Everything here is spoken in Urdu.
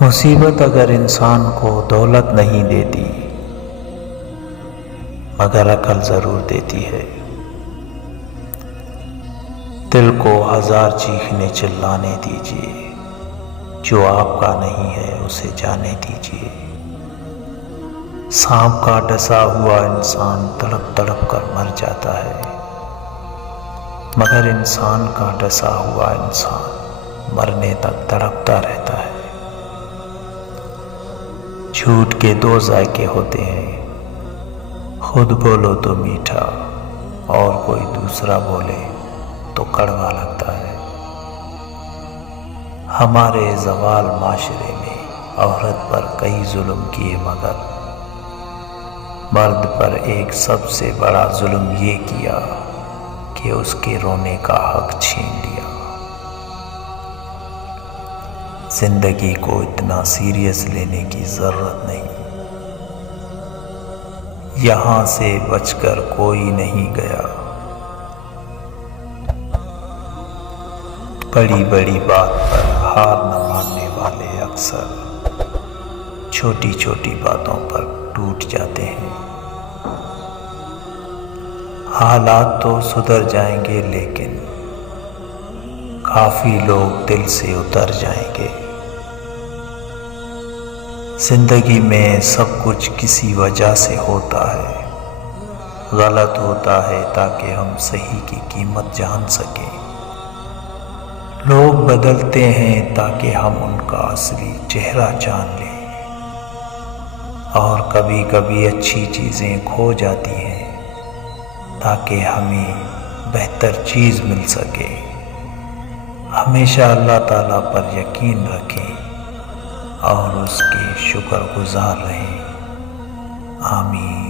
مصیبت اگر انسان کو دولت نہیں دیتی مگر عقل ضرور دیتی ہے۔ دل کو ہزار چیخنے چلانے دیجیے، جو آپ کا نہیں ہے اسے جانے دیجیے۔ سانپ کا ڈسا ہوا انسان تڑپ تڑپ کر مر جاتا ہے، مگر انسان کا ڈسا ہوا انسان مرنے تک تڑپتا رہتا ہے۔ جھوٹ کے دو ذائقے ہوتے ہیں، خود بولو تو میٹھا اور کوئی دوسرا بولے تو کڑوا لگتا ہے۔ ہمارے زوال معاشرے میں عورت پر کئی ظلم کیے، مگر مرد پر ایک سب سے بڑا ظلم یہ کیا کہ اس کے رونے کا حق چھین لیا۔ زندگی کو اتنا سیریس لینے کی ضرورت نہیں، یہاں سے بچ کر کوئی نہیں گیا۔ بڑی بڑی بات پر ہار نہ ماننے والے اکثر چھوٹی چھوٹی باتوں پر ٹوٹ جاتے ہیں۔ حالات تو سدھر جائیں گے لیکن کافی لوگ دل سے اتر جائیں گے۔ زندگی میں سب کچھ کسی وجہ سے ہوتا ہے، غلط ہوتا ہے تاکہ ہم صحیح کی قیمت جان سکیں۔ لوگ بدلتے ہیں تاکہ ہم ان کا اصلی چہرہ جان لیں، اور کبھی کبھی اچھی چیزیں کھو جاتی ہیں تاکہ ہمیں بہتر چیز مل سکے۔ ہمیشہ اللہ تعالیٰ پر یقین رکھیں اور اس کے شکر گزار رہیں۔ آمین۔